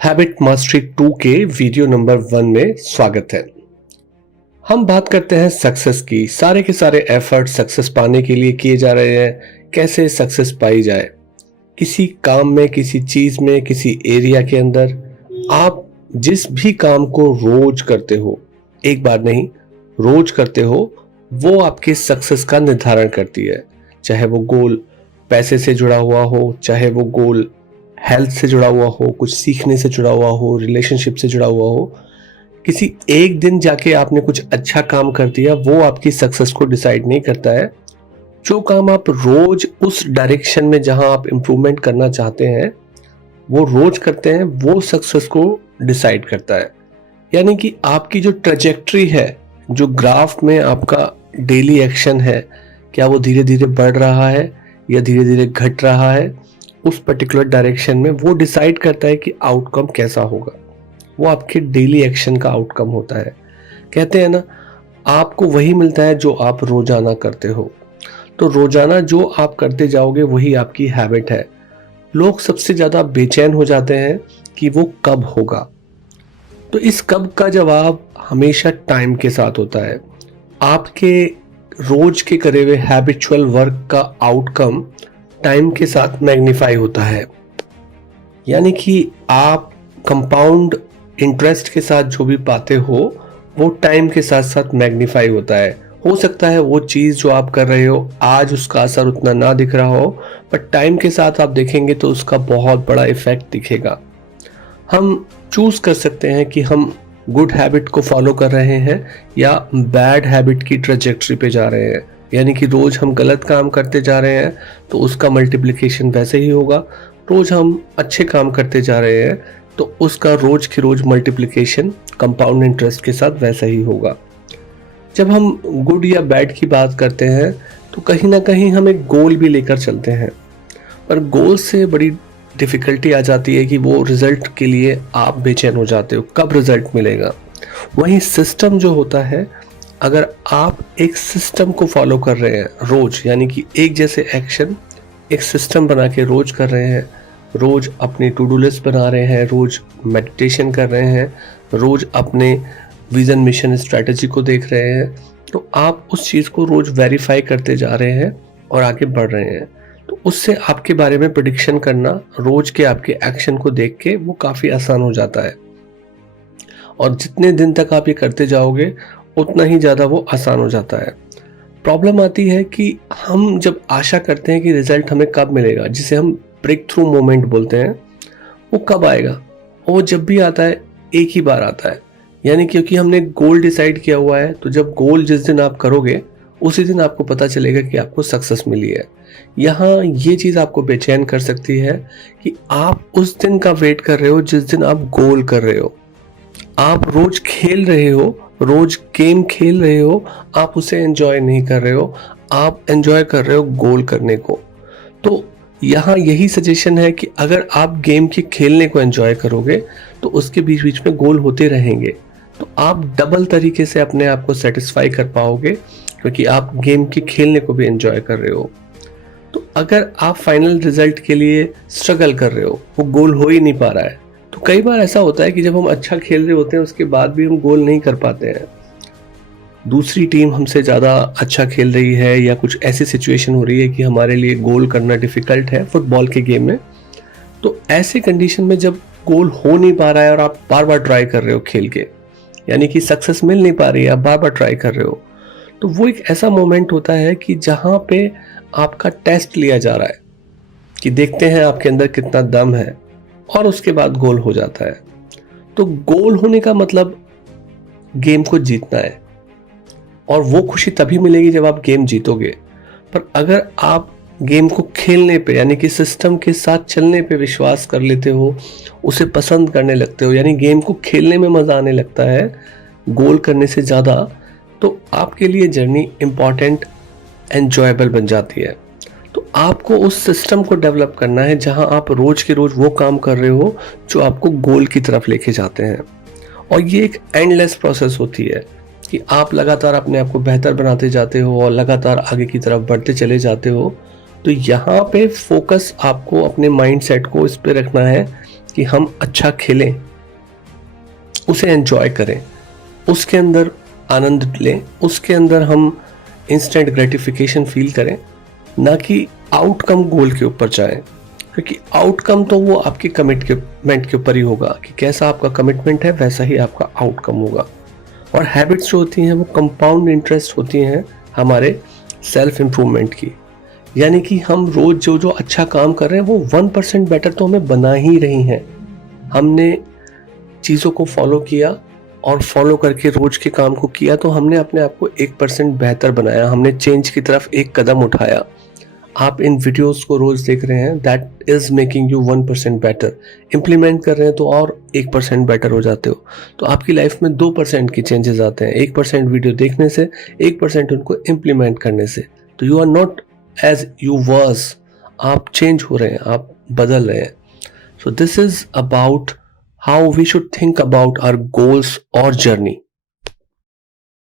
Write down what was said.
Habit mastery 2 के video number 1 में स्वागत है। हम बात करते हैं सक्सेस की। सारे के सारे एफर्ट सक्सेस पाने के लिए किए जा रहे हैं। कैसे सक्सेस पाई जाए किसी काम में, किसी चीज में, किसी एरिया के अंदर। आप जिस भी काम को रोज करते हो, एक बार नहीं रोज करते हो, वो आपकी सक्सेस का निर्धारण करती है। चाहे वो गोल पैसे से जुड़ा हुआ हो, चाहे वो गोल हेल्थ से जुड़ा हुआ हो, कुछ सीखने से जुड़ा हुआ हो, रिलेशनशिप से जुड़ा हुआ हो। किसी एक दिन जाके आपने कुछ अच्छा काम कर दिया, वो आपकी सक्सेस को डिसाइड नहीं करता है। जो काम आप रोज उस डायरेक्शन में जहां आप इंप्रूवमेंट करना चाहते हैं वो रोज करते हैं, वो सक्सेस को डिसाइड करता है। यानी कि आपकी जो ट्रेजेक्ट्री है, जो ग्राफ में आपका डेली एक्शन है, क्या वो धीरे धीरे बढ़ रहा है या धीरे धीरे घट रहा है, उस पर्टिकुलर डायरेक्शन में वो डिसाइड करता है कि आउटकम कैसा होगा। वो आपके डेली एक्शन का आउटकम होता है। कहते हैं ना, आपको वही मिलता है जो आप रोजाना करते हो। तो रोजाना जो आप करते जाओगे वही आपकी हैबिट है। लोग सबसे ज्यादा बेचैन हो जाते हैं कि वो कब होगा। तो इस कब का जवाब हमेशा टाइम के साथ होता है। आपके रोज के करे हुए हैबिचुअल वर्क का आउटकम टाइम के साथ मैग्नीफाई होता है। यानी कि आप कंपाउंड इंटरेस्ट के साथ जो भी पाते हो वो टाइम के साथ साथ मैग्नीफाई होता है। हो सकता है वो चीज़ जो आप कर रहे हो आज उसका असर उतना ना दिख रहा हो, पर टाइम के साथ आप देखेंगे तो उसका बहुत बड़ा इफेक्ट दिखेगा। हम चूज कर सकते हैं कि हम गुड हैबिट को फॉलो कर रहे हैं या बैड हैबिट की ट्रेजेक्ट्री पे जा रहे हैं। यानी कि रोज हम गलत काम करते जा रहे हैं तो उसका मल्टीप्लिकेशन वैसे ही होगा। रोज हम अच्छे काम करते जा रहे हैं तो उसका रोज की रोज मल्टीप्लिकेशन कंपाउंड इंटरेस्ट के साथ वैसा ही होगा। जब हम गुड या बैड की बात करते हैं तो कहीं ना कहीं हम एक गोल भी लेकर चलते हैं, पर गोल से बड़ी डिफिकल्टी आ जाती है कि वो रिजल्ट के लिए आप बेचैन हो जाते हो, कब रिजल्ट मिलेगा। वहीं सिस्टम जो होता है, अगर आप एक सिस्टम को फॉलो कर रहे हैं रोज, यानी कि एक जैसे एक्शन एक सिस्टम बना के रोज कर रहे हैं, रोज अपनी टू डू लिस्ट बना रहे हैं, रोज मेडिटेशन कर रहे हैं, रोज अपने विजन मिशन स्ट्रैटेजी को देख रहे हैं, तो आप उस चीज़ को रोज वेरीफाई करते जा रहे हैं और आगे बढ़ रहे हैं। तो उससे आपके बारे में प्रेडिक्शन करना रोज के आपके एक्शन को देख के वो काफ़ी आसान हो जाता है। और जितने दिन तक आप ये करते जाओगे उतना ही ज़्यादा वो आसान हो जाता है। प्रॉब्लम आती है कि हम जब आशा करते हैं कि रिजल्ट हमें कब मिलेगा, जिसे हम ब्रेक थ्रू मोमेंट बोलते हैं, वो कब आएगा। वो जब भी आता है एक ही बार आता है। यानी क्योंकि हमने गोल डिसाइड किया हुआ है, तो जब गोल जिस दिन आप करोगे उसी दिन आपको पता चलेगा कि आपको सक्सेस मिली है। यहाँ ये चीज़ आपको बेचैन कर सकती है कि आप उस दिन का वेट कर रहे हो जिस दिन आप गोल कर रहे हो। आप रोज खेल रहे हो, रोज गेम खेल रहे हो, आप उसे एंजॉय नहीं कर रहे हो, आप एंजॉय कर रहे हो गोल करने को। तो यहाँ यही सजेशन है कि अगर आप गेम के खेलने को एंजॉय करोगे तो उसके बीच बीच में गोल होते रहेंगे, तो आप डबल तरीके से अपने आप को सेटिस्फाई कर पाओगे, क्योंकि आप गेम के खेलने को भी एंजॉय कर रहे हो। तो अगर आप फाइनल रिजल्ट के लिए स्ट्रगल कर रहे हो, वो गोल हो ही नहीं पा रहा है, तो कई बार ऐसा होता है कि जब हम अच्छा खेल रहे होते हैं उसके बाद भी हम गोल नहीं कर पाते हैं। दूसरी टीम हमसे ज़्यादा अच्छा खेल रही है या कुछ ऐसी सिचुएशन हो रही है कि हमारे लिए गोल करना डिफ़िकल्ट है फुटबॉल के गेम में। तो ऐसे कंडीशन में जब गोल हो नहीं पा रहा है और आप बार बार ट्राई कर रहे हो खेल के, यानी कि सक्सेस मिल नहीं पा रही है, आप बार बार ट्राई कर रहे हो, तो वो एक ऐसा मोमेंट होता है कि जहाँ पे आपका टेस्ट लिया जा रहा है कि देखते हैं आपके अंदर कितना दम है, और उसके बाद गोल हो जाता है। तो गोल होने का मतलब गेम को जीतना है, और वो खुशी तभी मिलेगी जब आप गेम जीतोगे। पर अगर आप गेम को खेलने पे, यानी कि सिस्टम के साथ चलने पे विश्वास कर लेते हो, उसे पसंद करने लगते हो, यानी गेम को खेलने में मज़ा आने लगता है गोल करने से ज़्यादा, तो आपके लिए जर्नी इम्पॉर्टेंट, एन्जॉयबल बन जाती है। तो आपको उस सिस्टम को डेवलप करना है जहां आप रोज के रोज वो काम कर रहे हो जो आपको गोल की तरफ लेके जाते हैं। और ये एक एंडलेस प्रोसेस होती है कि आप लगातार अपने आप को बेहतर बनाते जाते हो और लगातार आगे की तरफ बढ़ते चले जाते हो। तो यहाँ पे फोकस आपको अपने माइंड सेट को इस पे रखना है कि हम अच्छा खेलें, उसे एंजॉय करें, उसके अंदर आनंद लें, उसके अंदर हम इंस्टेंट ग्रेटिफिकेशन फील करें, ना कि आउटकम गोल के ऊपर जाएं। क्योंकि आउटकम तो वो आपकी कमिटमेंट के ऊपर ही होगा कि कैसा आपका कमिटमेंट है वैसा ही आपका आउटकम होगा। और हैबिट्स जो होती हैं वो कंपाउंड इंटरेस्ट होती हैं हमारे सेल्फ इम्प्रूवमेंट की। यानी कि हम रोज जो जो अच्छा काम कर रहे हैं वो 1% बेटर तो हमें बना ही रही हैं। हमने चीज़ों को फॉलो किया और फॉलो करके रोज के काम को किया तो हमने अपने आप को 1% बेहतर बनाया, हमने चेंज की तरफ एक कदम उठाया। आप इन वीडियोस को रोज देख रहे हैं, that is making you 1% better. Implement कर रहे हैं तो और 1% बेटर हो जाते हो। तो आपकी लाइफ में 2% की चेंजेस आते हैं, 1% वीडियो देखने से, 1% उनको इम्प्लीमेंट करने से। तो you are not as you was, आप चेंज हो रहे हैं, आप बदल रहे हैं। So this is about how we should think about our goals और जर्नी।